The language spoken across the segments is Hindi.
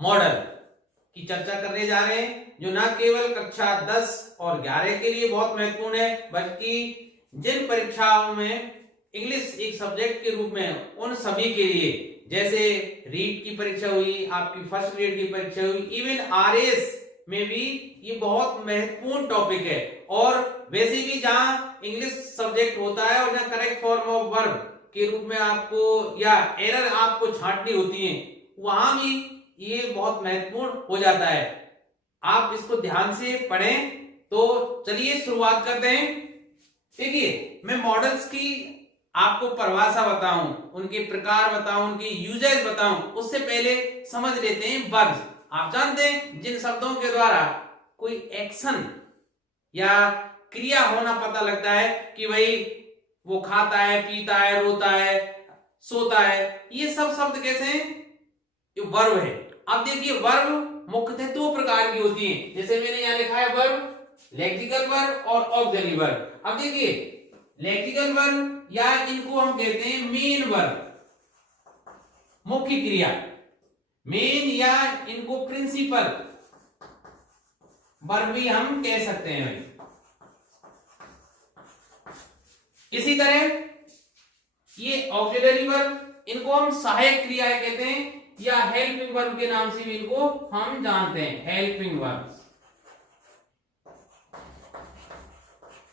मॉडल की चर्चा करने जा रहे हैं, जो न केवल कक्षा 10 और 11 के लिए बहुत महत्वपूर्ण है, बल्कि जिन परीक्षाओं में इंग्लिश एक सब्जेक्ट के रूप में उन सभी के लिए, जैसे रीट की परीक्षा हुई, आपकी फर्स्ट ग्रेड की परीक्षा हुई, इवन आरएस में भी ये बहुत महत्वपूर्ण टॉपिक है। और वैसे भी जहां इंग्लिश सब्जेक्ट होता है और जहां करेक्ट फॉर्म ऑफ वर्ब के रूप में आपको या एरर आपको छांटनी होती है, वहां भी ये बहुत महत्वपूर्ण हो जाता है। आप इसको ध्यान से पढ़ें। तो चलिए शुरुआत करते हैं। देखिए, मैं मॉडल्स की आपको परिभाषा बताऊं, उनके प्रकार बताऊं, उनके यूजेज बताऊं, उससे पहले समझ लेते हैं वर्ब्स। आप जानते हैं जिन शब्दों के द्वारा कोई एक्शन या क्रिया होना पता लगता है कि भाई वो खाता है, पीता है, रोता है, सोता है, ये सब शब्द कैसे हैं? ये वर्ब है। अब देखिए, वर्ब मुख्यतः दो प्रकार की होती हैं। जैसे मैंने यहां लिखा है वर्ब, लेक्सिकल वर्ब और ऑक्सिलरी वर्ब। अब देखिए, लेक्सिकल वर्ब या इनको हम कहते हैं मेन वर्ब, मुख्य क्रिया, मेन, या इनको प्रिंसिपल वर्ब भी हम कह सकते हैं। इसी तरह ये ऑक्सिलरी वर्ब, इनको हम सहायक क्रियाएं कहते हैं, या हेल्पिंग वर्ब के नाम से भी इनको हम जानते हैं, हेल्पिंग वर्ब।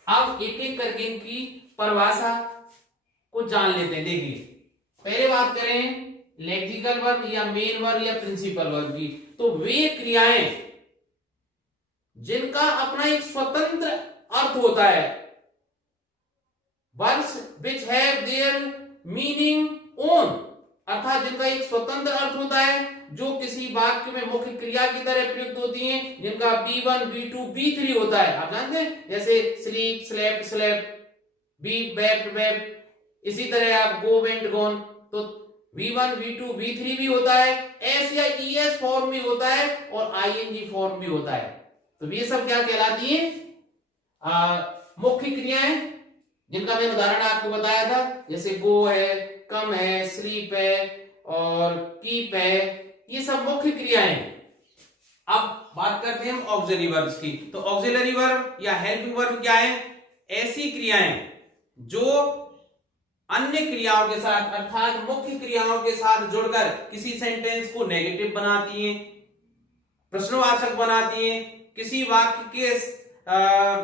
अब एक एक करके इनकी परिभाषा को जान लेते हैं। देखिए, पहले बात करें लेक्सिकल वर्ब या मेन वर्ब या प्रिंसिपल वर्ब की, तो वे क्रियाएं जिनका अपना एक स्वतंत्र अर्थ होता है, verbs which have their meaning own, अर्थात जिनका एक स्वतंत्र अर्थ होता है, जो किसी वाक्य में मुख्य क्रिया की तरह प्रयुक्त होती हैं, जिनका B1, B2, B3 होता है। आप जानते हैं, जैसे sleep, slept, slept, beep, wept, wept. इसी तरह आप गो, वेंट, गॉन, तो V1, V2, V3 भी होता है। एस या ES फॉर्म भी होता है और ING फॉर्म भी होता है। तो ये सब क्या कहलाती है? मुख्य क्रियाएं, जिनका मैंने उदाहरण आपको बताया था, जैसे गो है, कम है, स्लीप है और कीप है, ये सब मुख्य क्रियाएं। अब बात करते हैं हम ऑक्सिलरी वर्ब्स की। तो ऑक्सिलरी वर्ब या हेल्पिंग वर्ब क्या है? ऐसी क्रियाएं जो अन्य क्रियाओं के साथ, अर्थात मुख्य क्रियाओं के साथ जुड़कर किसी सेंटेंस को नेगेटिव बनाती हैं, प्रश्नवाचक बनाती हैं। किसी वाक्य के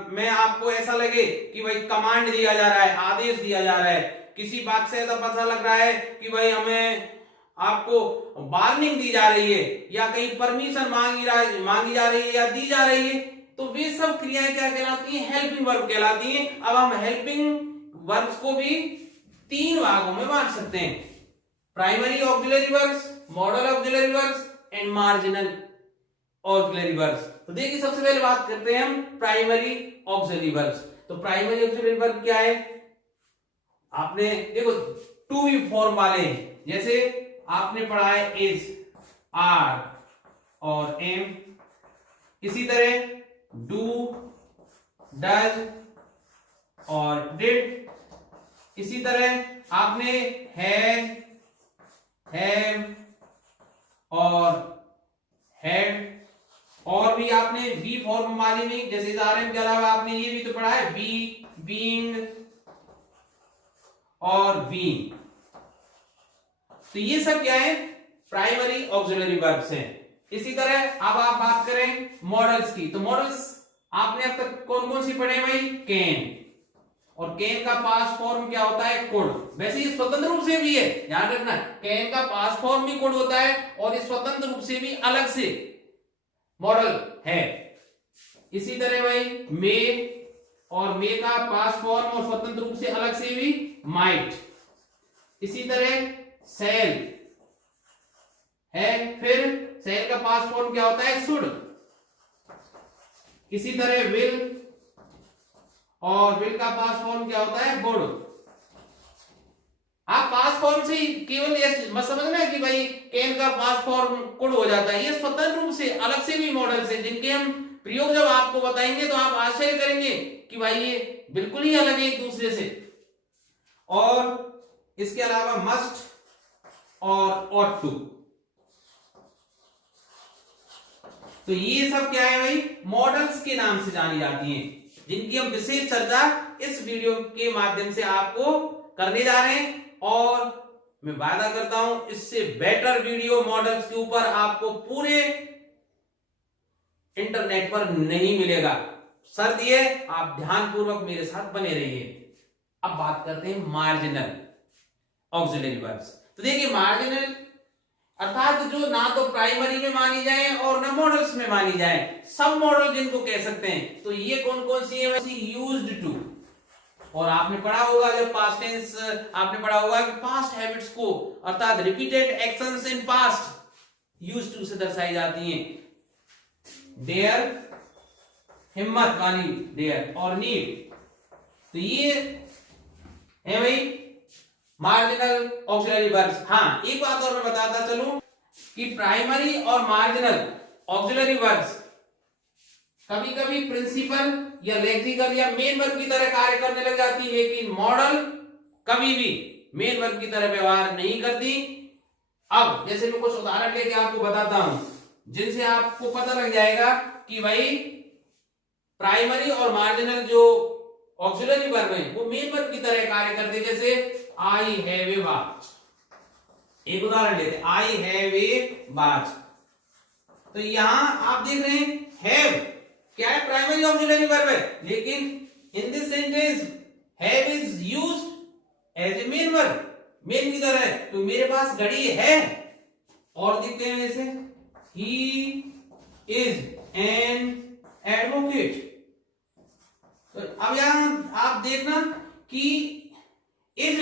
में आपको ऐसा लगे कि भाई कमांड दिया जा रहा है, आदेश दिया जा रहा है, किसी वाक्य से ऐसा पता लग रहा है कि भाई हमें आपको वार्निंग दी जा रही है, या कहीं परमिशन मांगी जा रही है या दी जा रही है, तो वे सब क्रियाएं क्या कहलाती हैं? हेल्पिंग वर्ब कहलाती हैं। अब हम हेल्पिंग वर्ब्स को भी तीन भागों में बांट सकते हैं: primary auxiliary verbs, model auxiliary verbs and marginal auxiliary verbs. तो देखिए, सबसे पहले बात करते हैं हम प्राइमरी ऑक्सिलरी वर्ब्स। तो प्राइमरी ऑक्सिलरी वर्ब क्या है? आपने देखो टू बी फॉर्म वाले हैं, जैसे आपने पढ़ा है इज, आर और एम। इसी तरह डू, डज और डिड। इसी तरह आपने हैव और हैड, और भी आपने बी फॉर्म वाले में, जैसे आरएम के अलावा आपने ये भी तो पढ़ा है बी, बीइंग और बीइंग। तो ये सब क्या है? प्राइमरी ऑक्सिलरी वर्ब्स हैं। इसी तरह अब आप बात करें मॉडल्स की, तो मॉडल्स आपने अब तक कौन कौन सी पढ़े भाई? कैन, और कैन का पास्ट फॉर्म क्या होता है? कुड। वैसे ये स्वतंत्र रूप से भी है, ध्यान रखना, कैन का पास्ट फॉर्म भी कुड होता है और ये स्वतंत्र रूप से भी अलग से मॉडल है। इसी तरह भाई मे, और मे का पास्ट फॉर्म और स्वतंत्र रूप से अलग से भी माइट। इसी तरह सेल है, फिर सेल का पास्ट फॉर्म क्या होता है? शुड। इसी तरह विल, और विल का पास्ट फॉर्म क्या होता है? वुड। आप पास्ट फॉर्म से केवल ये मत समझना कि भाई कैन का पास्ट फॉर्म कुड हो जाता है। ये स्वतंत्र रूप से अलग से भी मॉडल्स हैं, जिनके हम प्रयोग जब आपको बताएंगे तो आप आश्चर्य करेंगे कि भाई ये बिल्कुल ही अलग है एक दूसरे से। और इसके अलावा मस्ट और ऑट टू। तो ये सब क्या है भाई, मॉडल्स के नाम से जानी जाती हैं, जिनकी हम विशेष चर्चा इस वीडियो के माध्यम से आपको करने जा रहे हैं। और मैं वादा करता हूं इससे बेटर वीडियो मॉडल्स के ऊपर आपको पूरे इंटरनेट पर नहीं मिलेगा। शर्त ये आप ध्यानपूर्वक मेरे साथ बने रहिए। अब बात करते हैं मार्जिनल ऑक्सिलरी वर्ब्स। तो देखिए मार्जिनल अर्थात जो ना तो प्राइमरी में मानी जाए और ना मॉडल्स में मानी जाए, सब मॉडल जिनको कह सकते हैं। तो ये कौन कौन सी है, यूज्ड टू। और आपने पढ़ा होगा जब पास्ट टेंस, आपने पढ़ा होगा कि पास्ट हैबिट्स को अर्थात repeated actions in past used to से दर्शाई जाती हैं। डेयर हिम्मत वाली डेयर और नीड। तो ये है भाई मार्जिनल ऑक्सिलरी वर्ब्स। हाँ, एक बात और मैं बताता चलूं कि प्राइमरी और मार्जिनल ऑक्सिलरी वर्ब्स कभी कभी प्रिंसिपल या लेक्सिकल या मेन वर्ब की तरह कार्य करने लग जाती, लेकिन मॉडल कभी भी मेन वर्ब की तरह व्यवहार नहीं करती। अब जैसे मैं कुछ उदाहरण लेके आपको बताता हूं जिनसे आपको पता लग जाएगा कि भाई प्राइमरी और मार्जिनल जो ऑक्सिलरी वर्ब है वो मेन वर्ब की तरह कार्य करते। जैसे आई हैव ए वॉच, एक उदाहरण लेते हैं, आई हैव ए वॉच। तो यहां आप देख रहे हैं हैव क्या है, प्राइमरी ऑक्सिलरी वर्ब है, लेकिन in this sentence have is used as a main verb, main की तरह। तो मेरे पास घड़ी है। और देखते हैं जैसे ही इज एन एडवोकेट। तो अब यहां आप देखना कि इज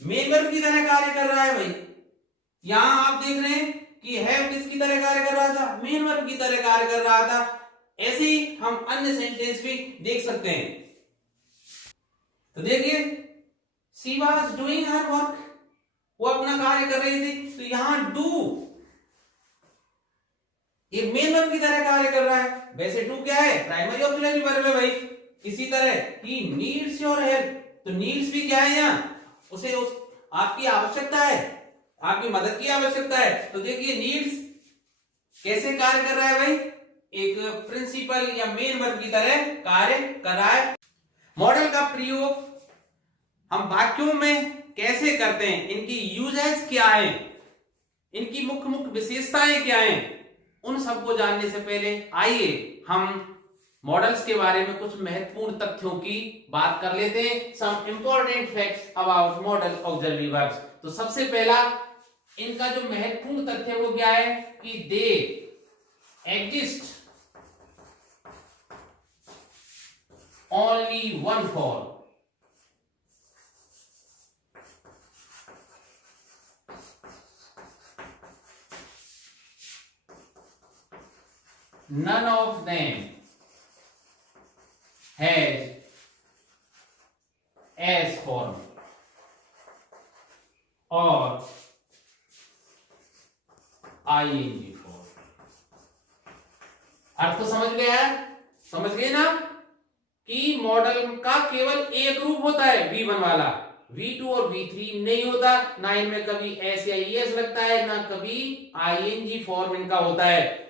मेन वर्ब की तरह कार्य कर रहा है भाई। यहां आप देख रहे हैं कि हैव किसकी तरह कार्य कर रहा था, मेन वर्ब की तरह कार्य कर रहा था। ऐसे ही हम अन्य सेंटेंस भी देख सकते हैं। तो देखिए she was doing her work, वो अपना कार्य कर रही थी। तो यहां डू एक मेन वर्ब की तरह कार्य कर रहा है। वैसे डू क्या है, प्राइमरी ऑक्सिलरी वर्ब है भाई। इसी तरह ही नीड्स योर हेल्प, तो नीड्स भी क्या है, यहां उसे आपकी आवश्यकता है, आपकी मदद की आवश्यकता है। तो देखिए नीड्स कैसे कार्य कर रहा है भाई, एक प्रिंसिपल या मेन वर्ब की तरह कार्य कर रहा है। मॉडल का प्रयोग हम वाक्यों में कैसे करते हैं, इनकी यूजेस क्या है, इनकी मुख्य मुख्य विशेषताएं क्या हैं, उन सबको जानने से पहले आइए हम मॉडल्स के बारे में कुछ महत्वपूर्ण तथ्यों की बात कर लेते हैं। Some important facts about modal auxiliary verbs. तो सबसे पहला इनका जो महत्वपूर्ण तथ्य है वो क्या है कि they exist only one form. None of them has as form or ing form। अर्थ तो समझ गए हैं, समझ गए ना कि मॉडल का केवल एक रूप होता है V1 वाला, V2 और V3 नहीं होता। ना इनमें कभी एस या ईएस लगता है, ना कभी ing फॉर्म इनका होता है।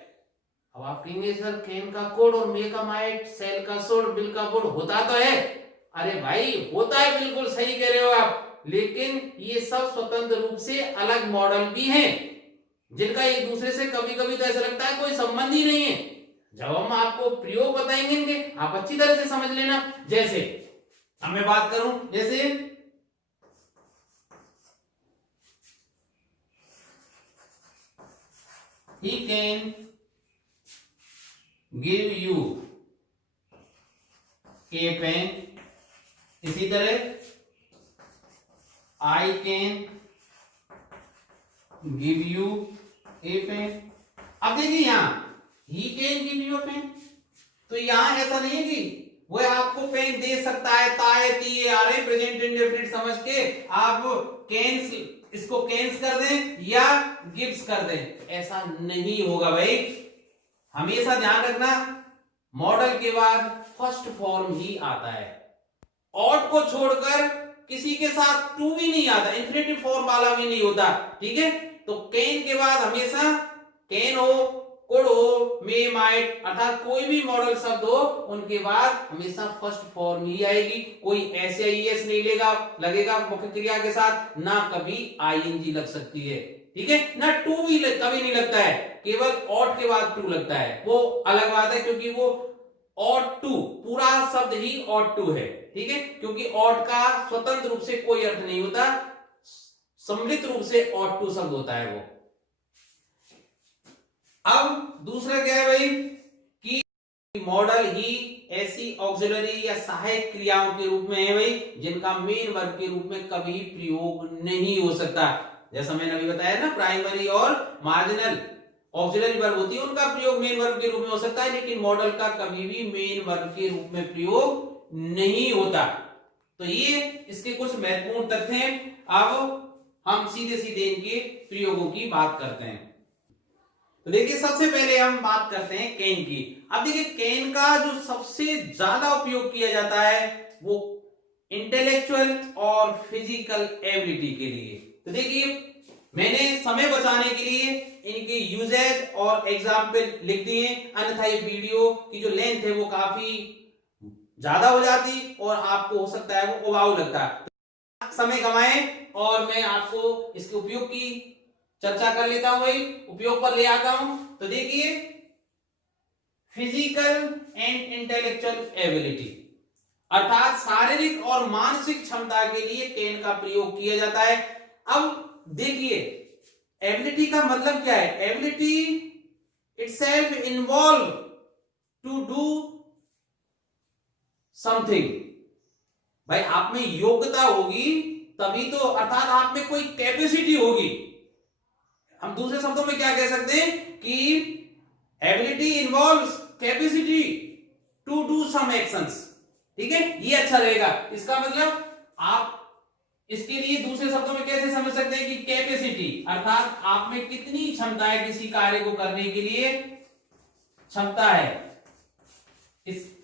अब आप कहेंगे सर कैन का कोड और मे का माइट, सेल का सोड, बिल का बोर्ड होता तो है। अरे भाई होता है, बिल्कुल सही कह रहे हो आप, लेकिन ये सब स्वतंत्र रूप से अलग मॉडल भी हैं जिनका एक दूसरे से कभी कभी तो ऐसा लगता है कोई संबंध ही नहीं है। जब हम आपको प्रयोग बताएंगे इनके, आप अच्छी तरह से समझ लेना। जैसे अब मैं बात करूं, जैसे he can give you a pen, इसी तरह I can give you a pen। अब देखिए यहां he can give you a pen, तो यहां ऐसा नहीं है कि वो आपको पेन दे सकता है, ताए तीए आ रहे प्रेजेंट इंडेफिनिट समझ के आप कैंस इसको कैंस कर दें या गिव्स कर दें, ऐसा नहीं होगा भाई। हमेशा ध्यान रखना मॉडल के बाद फर्स्ट फॉर्म ही आता है, ऑट को छोड़कर किसी के साथ टू भी नहीं आता, इंफिनिटिव फॉर्म वाला भी नहीं होता, ठीक है। तो कैन के बाद हमेशा कैन हो कुड हो, मे, माइट, अर्थात कोई भी मॉडल शब्द हो उनके बाद हमेशा फर्स्ट फॉर्म ही आएगी। कोई एस नहीं लगेगा मुख्य क्रिया के साथ, ना कभी आईएनजी लग सकती है, ठीक है ना। टू भी कभी नहीं लगता है, केवल ऑट के बाद टू लगता है, वो अलग बात है, क्योंकि वो ऑट टू पूरा शब्द ही ऑट टू है, ठीक है, क्योंकि ऑट का स्वतंत्र रूप से कोई अर्थ नहीं होता, सम्मिलित रूप से ऑट टू शब्द होता है वो। अब दूसरा क्या है भाई कि मॉडल ही ऐसी ऑक्सिलरी या सहायक क्रियाओं के रूप में है भाई जिनका मेन वर्ब के रूप में कभी प्रयोग नहीं हो सकता। जैसा मैंने अभी बताया ना, प्राइमरी और मार्जिनल ऑक्सिलरी वर्ब होती है, उनका प्रयोग मेन वर्ब के रूप में हो सकता है, लेकिन मॉडल का कभी भी मेन वर्ब के रूप में प्रयोग नहीं होता। तो ये इसके कुछ महत्वपूर्ण तथ्य हैं। अब हम सीधे सीधे इनके प्रयोगों की बात करते हैं। तो देखिए, सबसे पहले हम बात करते हैं कैन की। अब देखिए, कैन का जो सबसे ज्यादा उपयोग किया जाता है वो इंटेलेक्चुअल और फिजिकल एबिलिटी के लिए। तो देखिए, मैंने समय बचाने के लिए इनके यूजेज और एग्जाम्पल लिख दिए, अन्यथा ये वीडियो की जो लेंथ है वो काफी ज्यादा हो जाती और आपको हो सकता है वो उबाऊ लगता। समय गंवाएं और मैं आपको इसके उपयोग की चर्चा कर लेता हूं भाई, उपयोग पर ले आता हूं। तो देखिए, फिजिकल एंड इंटेलेक्चुअल एबिलिटी अर्थात शारीरिक और मानसिक क्षमता के लिए कैन का प्रयोग किया जाता है। अब देखिए, एबिलिटी का मतलब क्या है? Ability itself involve to do something. भाई, आप में योग्यता होगी तभी तो, अर्थात आप में कोई कैपेसिटी होगी। हम दूसरे शब्दों में क्या कह सकते हैं कि ability involves capacity to do some actions, ठीक है, ये अच्छा रहेगा। इसका मतलब आप इसके लिए दूसरे शब्दों में कैसे समझ सकते हैं कि कैपेसिटी अर्थात आप में कितनी क्षमता है किसी कार्य को करने के लिए, क्षमता है,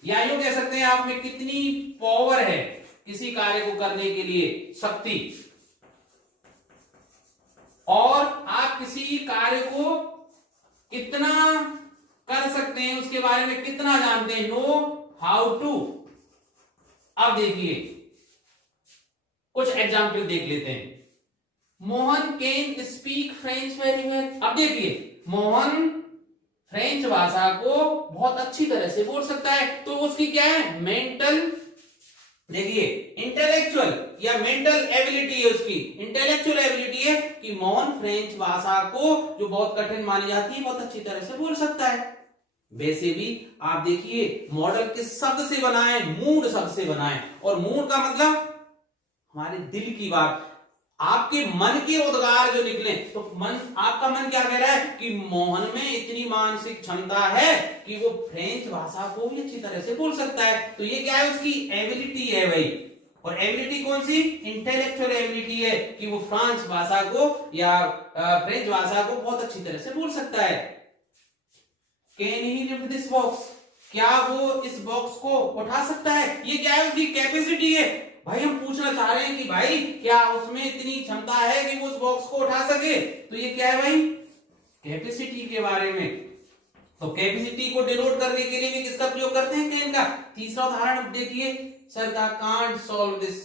या यूं कह सकते हैं आप में कितनी पावर है किसी कार्य को करने के लिए, शक्ति, और आप किसी कार्य को कितना कर सकते हैं उसके बारे में कितना जानते हैं, नो हाउ टू। अब देखिए, कुछ एग्जाम्पल देख लेते हैं। Mohan can speak French very well. अब देखिए, मोहन फ्रेंच भाषा को बहुत अच्छी तरह से बोल सकता है, तो उसकी क्या है? मेंटल, देखिए, इंटेलेक्चुअल या मेंटल एबिलिटी है उसकी। इंटेलेक्चुअल एबिलिटी है कि मोहन फ्रेंच भाषा को, जो बहुत कठिन मानी जाती है, बहुत अच्छी तरह से बोल सकता है। वैसे भी आप देखिए, मॉडल किस शब्द से बना है? मूड शब्द से बना है। और मूड का मतलब हमारे दिल की बात, आपके मन के उद्गार जो निकले, तो मन, आपका मन क्या कह रहा है कि मोहन में इतनी मानसिक क्षमता है कि वो फ्रेंच भाषा को भी अच्छी तरह से बोल सकता है। तो ये क्या है? उसकी एबिलिटी है भाई। और एबिलिटी कौन सी? इंटेलेक्चुअल एबिलिटी है कि वो फ्रांस भाषा को या फ्रेंच भाषा को बहुत अच्छी तरह से बोल सकता है। Can he lift this box? क्या वो इस बॉक्स को उठा सकता है? ये क्या है? उसकी कैपेसिटी है। भाई, हम पूछना चाह रहे हैं कि भाई क्या उसमें इतनी क्षमता है कि वो उस बॉक्स को उठा सके? तो ये क्या है भाई? कैपेसिटी के बारे में। तो कैपेसिटी को डिनोट करने के लिए भी किसका प्रयोग करते हैं? कैन का। तीसरा उदाहरण देखिए, सरता कांट सॉल्व दिस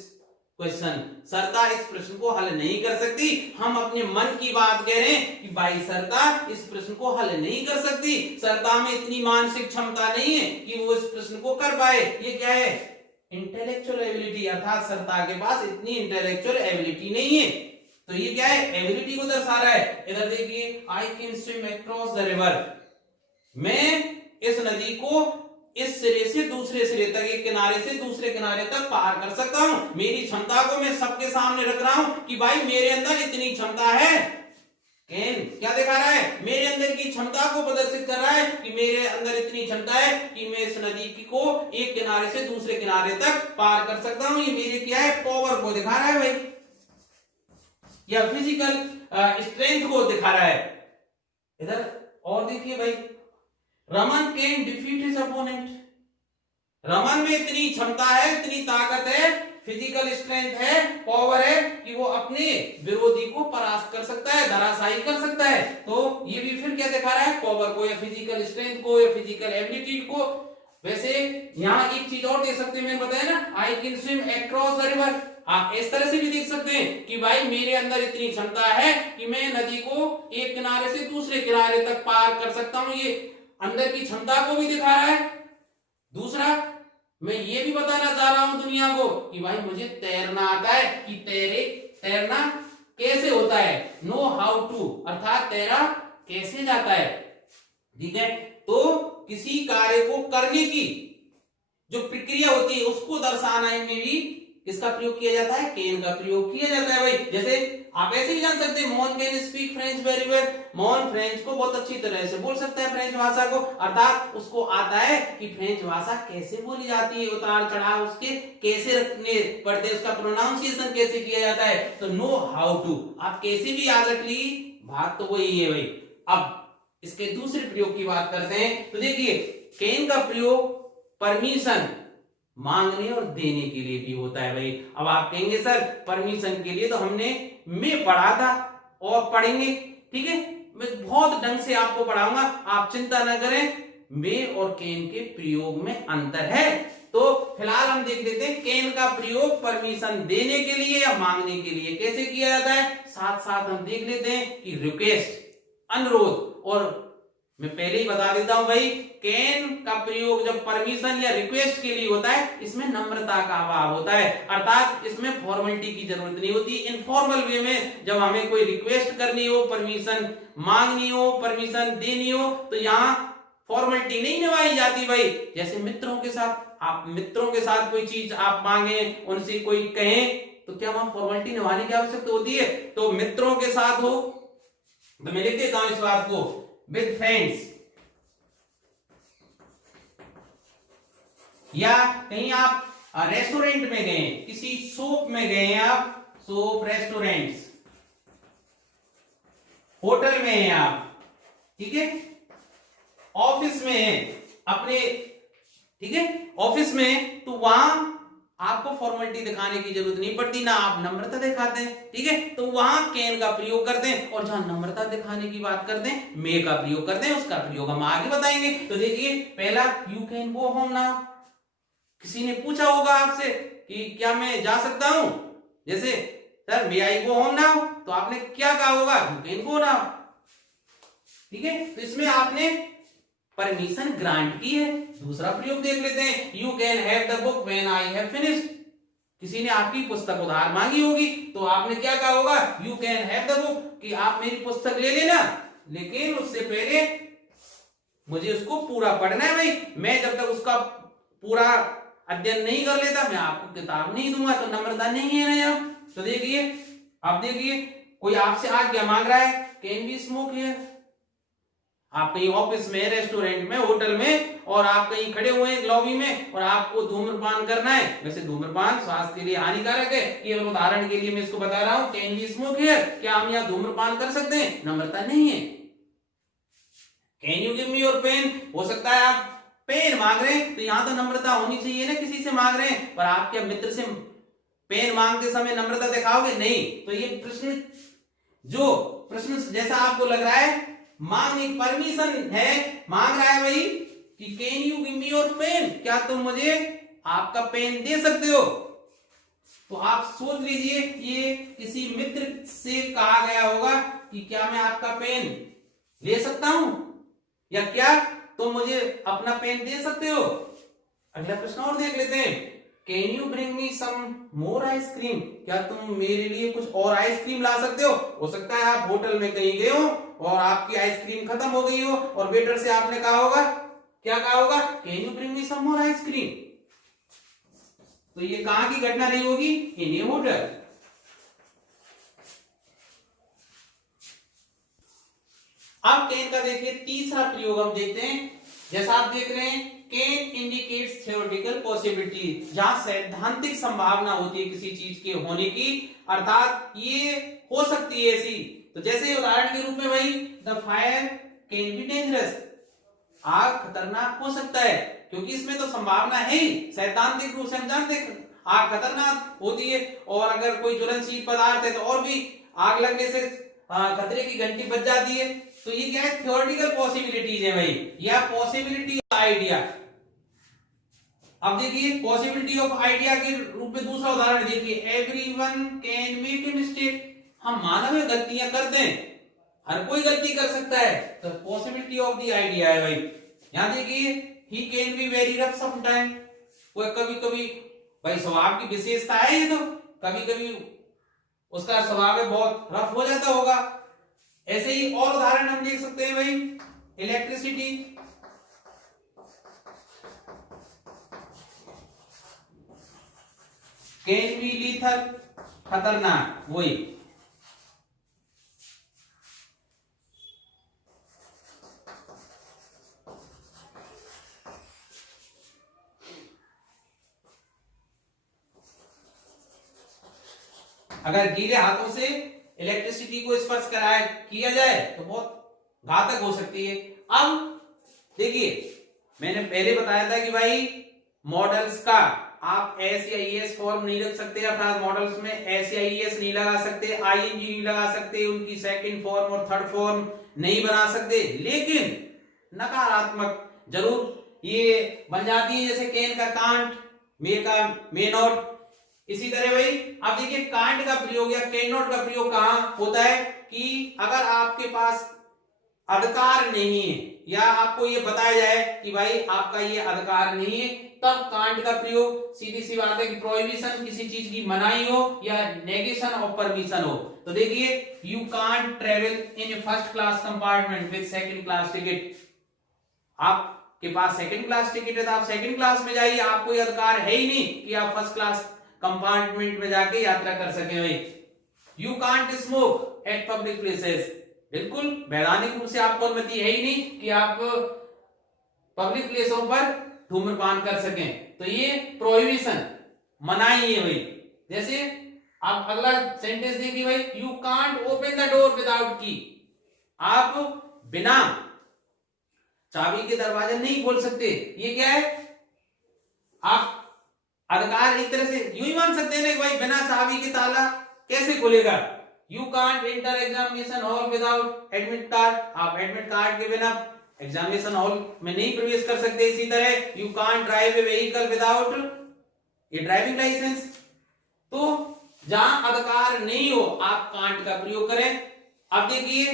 क्वेश्चन। सरता इस प्रश्न को हल नहीं कर सकती। हम अपने मन की बात कह रहे हैं कि भाई सरता इस प्रश्न को हल नहीं कर सकती, सरता में इतनी मानसिक क्षमता नहीं है कि वो इस प्रश्न को कर पाए। ये क्या है? इंटेलेक्चुअल एबिलिटी, अर्थात सरता के पास इतनी इंटेलेक्चुअल एबिलिटी नहीं है। तो ये क्या है? एबिलिटी को दर्शा रहा है। इधर देखिए, I can swim across the river. मैं इस नदी को इस सिरे से दूसरे सिरे तक, एक किनारे से दूसरे किनारे तक पार कर सकता हूं। मेरी क्षमता को मैं सबके सामने रख रहा हूं कि भाई मेरे अंदर इतनी क्षमता है। कैन क्या दिखा रहा है? मेरे अंदर की क्षमता को प्रदर्शित कर रहा है कि मेरे अंदर इतनी क्षमता है कि मैं इस नदी को एक किनारे से दूसरे किनारे तक पार कर सकता हूं। ये मेरे क्या है? पावर को दिखा रहा है भाई, या फिजिकल स्ट्रेंथ को दिखा रहा है। इधर और देखिए भाई, Raman can defeat his opponent. Raman में इतनी क्षमता है, इतनी ताकत है, फिजिकल स्ट्रेंथ है, पावर है कि वो अपने विरोधी को परास्त कर सकता है, धराशायी कर सकता है। तो ये भी फिर क्या दिखा रहा है, पावर को या फिजिकल स्ट्रेंथ को या फिजिकल एबिलिटी को। वैसे यहाँ एक चीज और देख सकते हैं, मैंने बताया ना, I can swim across the river. आप इस तरह से भी देख सकते हैं कि भाई मेरे अंदर इतनी क्षमता है कि मैं नदी को एक किनारे से दूसरे किनारे तक पार कर सकता हूं। ये अंदर की क्षमता को भी दिखा रहा है। दूसरा, मैं ये भी बताना चाह रहा हूं दुनिया को कि भाई मुझे तैरना आता है, कि तैरना कैसे होता है, नो हाउ टू, अर्थात तैरा कैसे जाता है। ठीक है, तो किसी कार्य को करने की जो प्रक्रिया होती है उसको दर्शाने में भी किसका प्रयोग किया जाता है, कैन का प्रयोग किया जाता है भाई। जैसे आप ऐसे भी जान सकते हैं, Mohan can speak French very well. Mohan French को बहुत अच्छी तरह से बोल सकता है, फ्रेंच भाषा को, अर्थात उसको आता है कि फ्रेंच भाषा कैसे बोली जाती है, उतार चढ़ाव उसके कैसे रखने पड़ते, उसका प्रोनाउंसिएशन कैसे किया जाता है। तो नो हाउ टू, आप कैसे भी याद रख ली, बात तो वही है भाई। अब इसके दूसरे प्रयोग की बात करते हैं। तो देखिए, कैन का प्रयोग परमिशन मांगने और देने के लिए भी होता है भाई। अब आप कहेंगे सर परमिशन के लिए तो हमने मैं पढ़ा था और पढ़ेंगे, ठीक है, मैं बहुत ढंग से आपको पढ़ाऊंगा, आप चिंता न करें। मे और कैन के प्रयोग में अंतर है। तो फिलहाल हम देख लेते हैं कैन का प्रयोग परमिशन देने के लिए या मांगने के लिए कैसे किया जाता है। साथ साथ हम देख लेते हैं कि रिक्वेस्ट, अनुरोध, और मैं पहले ही बता देता हूं भाई, कैन का प्रयोग जब परमिशन या रिक्वेस्ट के लिए होता है, इसमें नम्रता का अभाव होता है, अर्थात इसमें फॉर्मेलिटी की जरूरत नहीं होती। इनफॉर्मल वे में जब हमें कोई रिक्वेस्ट करनी हो, परमिशन मांगनी हो, परमिशन देनी हो, तो यहाँ फॉर्मेलिटी नहीं निभाई जाती भाई। जैसे मित्रों के साथ, आप मित्रों के साथ कोई चीज आप मांगे, उनसे कोई कहें, तो क्या वहां फॉर्मेलिटी निभाने की आवश्यकता होती है। तो मित्रों के साथ हो, तो मैं लिख देता हूं इस बात को, विद फ्रेंड्स, या कहीं आप रेस्टोरेंट में गए, किसी शॉप में गए हैं आप, शॉप, रेस्टोरेंट्स, होटल में हैं आप, ठीक है, ऑफिस में हैं अपने, ठीक है, ऑफिस में, तो वहां आपको फॉर्मेलिटी दिखाने की जरूरत नहीं पड़ती, ना आप नम्रता दिखाते हैं, ठीक है। तो वहां कैन का प्रयोग करते हैं, और जहां नम्रता दिखाने की बात करते हैं, मे का प्रयोग करते हैं। उसका प्रयोग हम आगे बताएंगे। तो देखिए, पहला, you can go home now. किसी ने पूछा होगा आपसे कि क्या मैं जा सकता हूं, जैसे सर मे आई गो होम नाउ, तो आपने क्या कहा होगा, यू कैन गो नाउ, ठीक है। तो इसमें आपने परमिशन ग्रांट की है। दूसरा प्रयोग देख लेते हैं, you can have the book when I have finished. किसी ने आपकी पुस्तक उधार मांगी होगी, तो आपने क्या कहा होगा, you can have the book, कि आप मेरी पुस्तक ले लेना, लेकिन उससे पहले मुझे उसको पूरा पढ़ना है भाई। मैं जब तक उसका पूरा अध्ययन नहीं कर लेता, मैं आपको किताब नहीं दूंगा। तो नम्रता नहीं है ना यहाँ। तो देखिए, आप देखिए, कोई आपसे आज्ञा मांग रहा है, कैन वी स्मोक हियर। आप कहीं ऑफिस में, रेस्टोरेंट में, होटल में, और आप कहीं खड़े हुए हैं लॉबी में, और आपको धूम्रपान करना है। वैसे धूम्रपान स्वास्थ्य के लिए हानिकारक है, केवल उदाहरण के लिए मैं इसको बता रहा हूं। कैन वी स्मोक हियर, क्या हम यहाँ धूम्रपान कर सकते हैं, नम्रता नहीं है। Can you give me your pen, हो सकता है आप पेन मांग रहे हैं, तो यहां तो नम्रता होनी चाहिए ना, किसी से मांग रहे हैं, पर आप क्या मित्र से पेन मांगते समय नम्रता दिखाओगे, नहीं। तो ये प्रश्न, जो प्रश्न जैसा आपको लग रहा है, मांगने परमिशन है, मांग रहा है भाई कि can you give me your pen, क्या तुम मुझे आपका पेन दे सकते हो। तो आप सोच लीजिए, ये किसी मित्र से कहा गया होगा कि क्या मैं आपका पेन ले सकता हूं, या क्या तुम मुझे अपना पेन दे सकते हो। अगला प्रश्न और देख लेते हैं, can you bring me some more ice cream, क्या तुम मेरे लिए कुछ और आइसक्रीम ला सकते हो सकता है आप होटल में कहीं गए हो और आपकी आइसक्रीम खत्म हो गई हो, और वेटर से आपने कहा होगा, क्या कहा होगा, can you bring me some more ice cream. तो ये कहां की घटना नहीं होगी, इन ए होटल। अब कैन का देखिए तीसरा प्रयोग हम देखते हैं। जैसा आप देख रहे हैं, कैन इंडिकेट्स थ्योरेटिकल पॉसिबिलिटी, जहां सैद्धांतिक संभावना होती है किसी चीज के होने की, अर्थात ये हो सकती है ऐसी। तो जैसे उदाहरण के रूप में भाई, the fire can be dangerous, आग खतरनाक हो सकता है, क्योंकि इसमें तो संभावना है ही, सैद्धांतिक रूप से हम जानते हैं आग खतरनाक होती है। और अगर कोई ज्वलनशील पदार्थ है तो और भी आग लगने से खतरे की घंटी बज जाती है। तो ये क्या है, थ्योरेटिकल पॉसिबिलिटीज है भाई, या पॉसिबिलिटी आइडिया। अब देखिए पॉसिबिलिटी ऑफ आइडिया के रूप में दूसरा उदाहरण देखिए, everyone can make a mistake. हम मानव में गलतियां करते हैं, हर कोई गलती कर सकता है, तो पॉसिबिलिटी ऑफ द आइडिया है भाई। यहां देखिए, he can be very rough some time, वो कभी कभी भाई स्वभाव की विशेषता है ये, तो कभी कभी उसका स्वभाव है बहुत रफ हो जाता होगा। ऐसे ही और उदाहरण हम देख सकते हैं भाई, इलेक्ट्रिसिटी, कैन बी लीथल, खतरनाक, वही। अगर गीले हाथों से इलेक्ट्रिसिटी को स्पर्श कराया किया जाए तो बहुत घातक हो सकती है। अब देखिए, मैंने पहले बताया था कि भाई मॉडल्स का आप एस या ईएस फॉर्म नहीं रख सकते, अर्थात मॉडल्स में एस या ईएस नहीं लगा सकते, आईएनजी नहीं लगा सकते, उनकी सेकंड फॉर्म और थर्ड फॉर्म नहीं बना सकते, लेकिन नकारात्मक जरूर ये बन जाती है, जैसे कैन का कांट, मे का मे नॉट। इसी तरह भाई अब देखिए, कांट का प्रयोग या कैन नॉट का प्रयोग कहां होता है, कि अगर आपके पास अधिकार नहीं है या आपको ये बताया जाए कि भाई आपका ये अधिकार नहीं है, तब कांट का प्रयोग। सीधी सी बात है कि प्रोहिबिशन किसी चीज की मनाही हो या नेगेशन ऑफ परमिशन हो। तो देखिए, you can't travel in first class compartment with second class ticket. आपके पास सेकंड क्लास टिकट है तो आप सेकंड क्लास में जाइए, आपको ये अधिकार है ही नहीं कि आप फर्स्ट क्लास कंपार्टमेंट में जाके यात्रा कर सके भाई। You can't smoke eight public places, बिल्कुल वैधानिक रूप से आपको अनुमति है ही नहीं कि आप पब्लिक प्लेसों पर धूम्रपान कर सकें, तो ये प्रोहिबिशन, मनाही है भाई। जैसे आप अगला सेंटेंस देखिए भाई, you can't open the door without की, आप बिना चाबी के दरवाजा नहीं खोल सकते। ये क्या है, आप अधिकार एक तरह से यूं ही मान सकते हैं ना कि भाई बिना चाबी के ताला कैसे खुलेगा। You can't enter examination hall without admit card, आप एडमिट कार्ड के बिना एग्जामिनेशन हॉल में नहीं प्रवेश कर सकते। इसी तरह you can't drive a vehicle without a driving licence. तो जहां अधिकार नहीं हो आप कांट का प्रयोग करें। अब देखिए,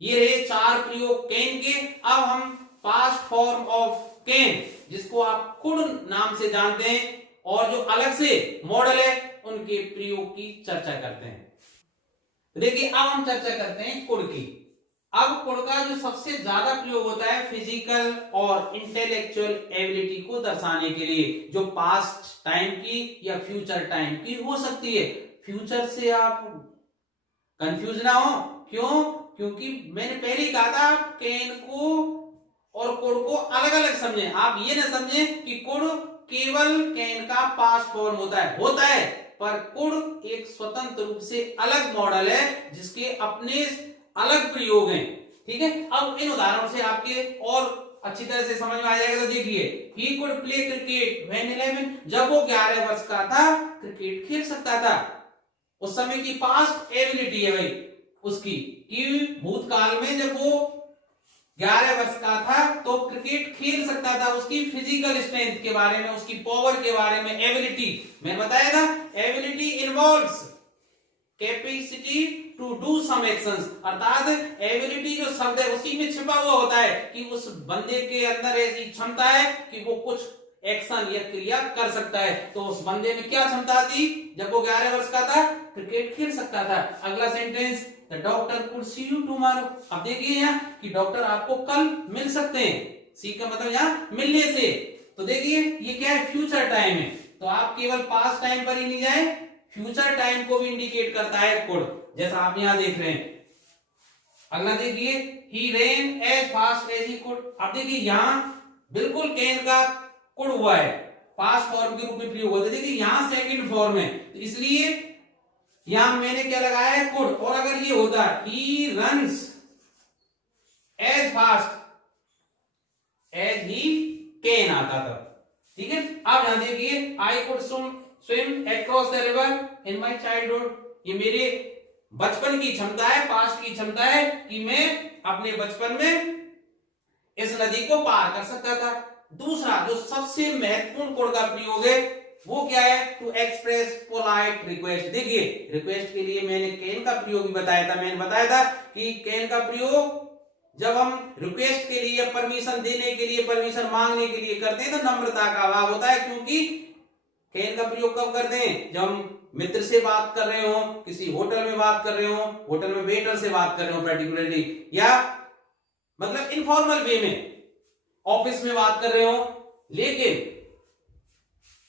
ये रहे चार प्रयोग कैन के। अब हम पास्ट फॉर्म ऑफ कैन, जिसको आप कुड नाम से जानते हैं, और जो अलग से मॉडल है उनके प्रयोग की चर्चा करते हैं। देखिए, अब हम चर्चा करते हैं कुड की। अब कुड का जो सबसे ज्यादा प्रयोग होता है फिजिकल और इंटेलेक्चुअल एबिलिटी को दर्शाने के लिए, जो पास्ट टाइम की या फ्यूचर टाइम की हो सकती है। फ्यूचर से आप कंफ्यूज ना हो, क्यों? क्योंकि मैंने पहले ही कहा था, कैन को और कुड को अलग अलग समझें। आप ये ना समझें कि कुड केवल कैन का पास्ट फॉर्म होता है, पर कुड एक स्वतंत्र रूप से अलग मॉडल है जिसके अपने अलग प्रयोग हैं। ठीक है, अब इन उदाहरणों से आपके और अच्छी तरह से समझ में आ जाएगा। तो देखिए, he could play cricket when 11, जब वो 11 वर्ष का था क्रिकेट खेल सकता था। उस समय की पास्ट एबिलिटी है भाई उसकी, कि भूतकाल में जब वो 11 वर्ष का था तो क्रिकेट खेल सकता था। उसकी फिजिकल स्ट्रेंथ के बारे में, उसकी पावर के बारे में, एबिलिटी मैंने बताया था, ability involves capacity to do some actions, अर्थात एबिलिटी जो शब्द है उसी में छिपा हुआ होता है कि उस बंदे के अंदर ऐसी क्षमता है कि वो कुछ एक्शन या क्रिया कर सकता है। तो उस बंदे में क्या क्षमता थी जब वो 11 वर्ष का था? क्रिकेट खेल सकता था। अगला sentence, the doctor could see you tomorrow. अब देखिए यहाँ कि डॉक्टर आपको कल मिल सकते हैं, सी का मतलब यहाँ मिलने से। तो देखिए ये क्या है, फ्यूचर टाइम है, तो आप केवल पास्ट टाइम पर ही नहीं जाए, फ्यूचर टाइम को भी इंडिकेट करता है कुड, जैसा आप यहां देख रहे हैं। अगला देखिए, he ran as fast as he could. अब देखिए यहां बिल्कुल कैन का कुड हुआ है, पास्ट फॉर्म के रूप में प्रयोग होता है। देखिए यहां सेकंड फॉर्म है, तो इसलिए यहां मैंने क्या लगाया है, कुड। और अगर ये होता he runs as fast, as he can आता था। ठीक है, अब यहां देखिए I could swim across the river in my childhood, ये मेरे बचपन की क्षमता है, पास्ट की क्षमता है कि मैं अपने बचपन में इस नदी को पार कर सकता था। दूसरा जो सबसे महत्वपूर्ण कोड का प्रयोग है वो क्या है, टू एक्सप्रेस पोलाइट रिक्वेस्ट। देखिए रिक्वेस्ट के लिए मैंने कैन का प्रयोग भी बताया था, मैंने बताया था कि कैन का प्रयोग जब हम रिक्वेस्ट के लिए, परमिशन देने के लिए, परमिशन मांगने के लिए करते हैं तो नम्रता का अभाव होता है, क्योंकि कैन का प्रयोग कब करते हैं, जब हम मित्र से बात कर रहे हो, किसी होटल में बात कर रहे हो, होटल में वेटर से बात कर रहे हो पर्टिकुलरली, या मतलब इनफॉर्मल वे में ऑफिस में बात कर रहे हो। लेकिन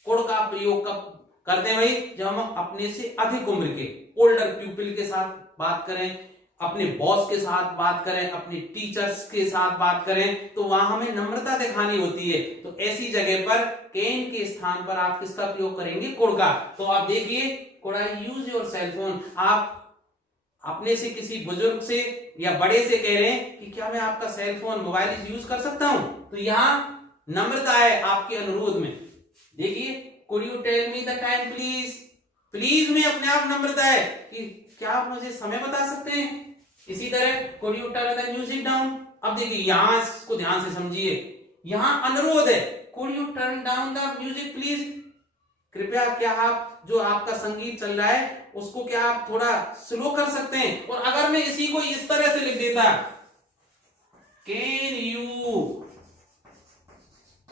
कोड का प्रयोग कब करते हैं भाई, जब हम अपने से अधिक उम्र के ओल्डर पीपल के साथ बात करें, अपने बॉस के साथ बात करें, अपने टीचर्स के साथ बात करें, तो वहां हमें नम्रता दिखानी होती है। तो ऐसी जगह पर कैन के स्थान पर आप किसका प्रयोग करेंगे, कोड का। तो आप देखिए could I use your cell phone, आप अपने से किसी बुजुर्ग से या बड़े से कह रहे हैं कि क्या मैं आपका सेल फोन मोबाइल यूज कर सकता हूं, तो यहां नम्रता है आपके अनुरोध में। देखिए could you tell me the time please, please में अपने आप नम्रता है कि क्या आप मुझे समय बता सकते हैं। इसी तरह could U turn the music down, अब देखिए यहां इसको ध्यान से समझिए, यहां अनुरोध है, could U turn down the music please, कृपया क्या आप जो आपका संगीत चल रहा है उसको क्या आप थोड़ा स्लो कर सकते हैं। और अगर मैं इसी को इस तरह से लिख देता, can U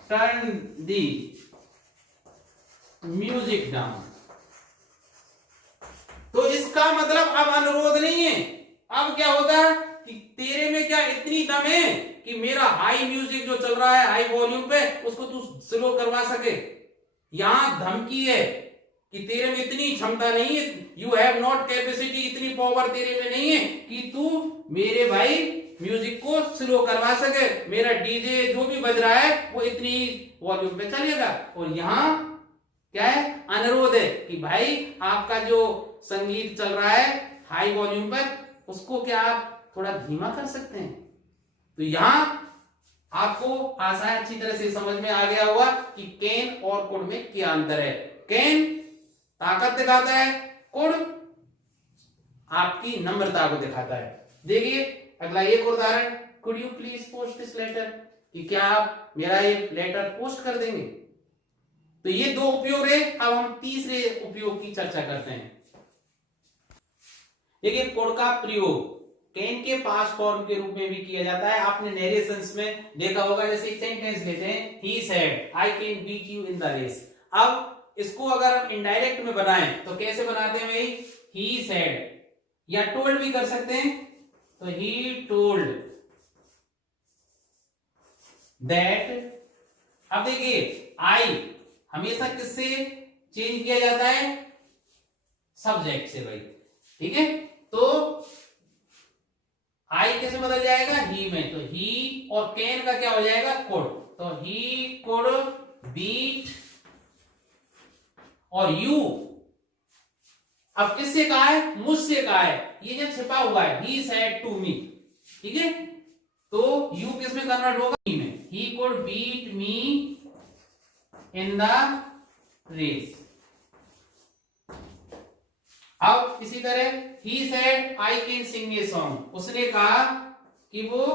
turn the music down, तो इसका मतलब अब अनुरोध नहीं है, अब क्या होता है कि तेरे में क्या इतनी दम है कि मेरा हाई म्यूजिक जो चल रहा है हाई वॉल्यूम पे उसको तू स्लो करवा सके। यहां धमकी है कि तेरे में इतनी क्षमता नहीं है, यू हैव नॉट कैपेसिटी, इतनी पावर तेरे में नहीं है कि तू मेरे भाई म्यूजिक को स्लो करवा सके, मेरा डीजे जो भी बज रहा है वो इतनी वॉल्यूम पे चलेगा। और यहां क्या है, अनुरोध है कि भाई आपका जो संगीत चल रहा है हाई वॉल्यूम पर उसको क्या आप थोड़ा धीमा कर सकते हैं। तो यहां आपको आसान अच्छी तरह से समझ में आ गया होगा कि कैन और कुड में क्या अंतर है। कैन ताकत दिखाता है, कुड आपकी नम्रता को दिखाता है। देखिए अगला एक उदाहरण, could you please post this letter, कि क्या आप मेरा ये लेटर पोस्ट कर देंगे। तो ये दो उपयोग है, अब हम तीसरे उपयोग की चर्चा करते हैं। देखिए कोड का प्रयोग कैन के पास्ट फॉर्म के रूप में भी किया जाता है। आपने नरेशंस में देखा होगा, जैसे एक सेंटेंस लेते हैं, he said I can beat you in the race. अब इसको अगर हम इनडायरेक्ट में बनाएं तो कैसे बनाते हैं भाई, ही सेड, या टोल्ड भी कर सकते हैं, तो ही टोल्ड दैट। अब देखिए आई हमेशा किससे चेंज किया जाता है, सब्जेक्ट से भाई, ठीक है। तो आई कैसे बदल जाएगा, ही में, तो ही और कैन का क्या हो जाएगा, कुड, तो ही कुड बीट, और यू अब किससे कहा है, मुझसे कहा है, ये जो छिपा हुआ है ही सेड टू मी, ठीक है। तो यू किस में कन्वर्ट होगा, ही में, he could beat me in the race. अब इसी तरह he said I can sing a song, उसने कहा कि वो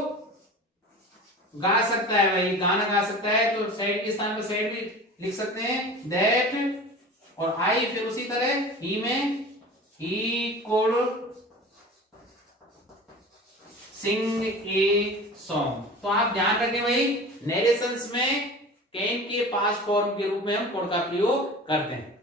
गा सकता है भाई, गाना गा सकता है, तो सेड के स्थान पर सेड भी लिख सकते हैं, दैट, और आई फिर उसी तरह ही में he could sing a song. तो आप ध्यान रखें भाई, नरेशंस में कैन के पास्ट फॉर्म के रूप में हम कोड का प्रयोग करते हैं।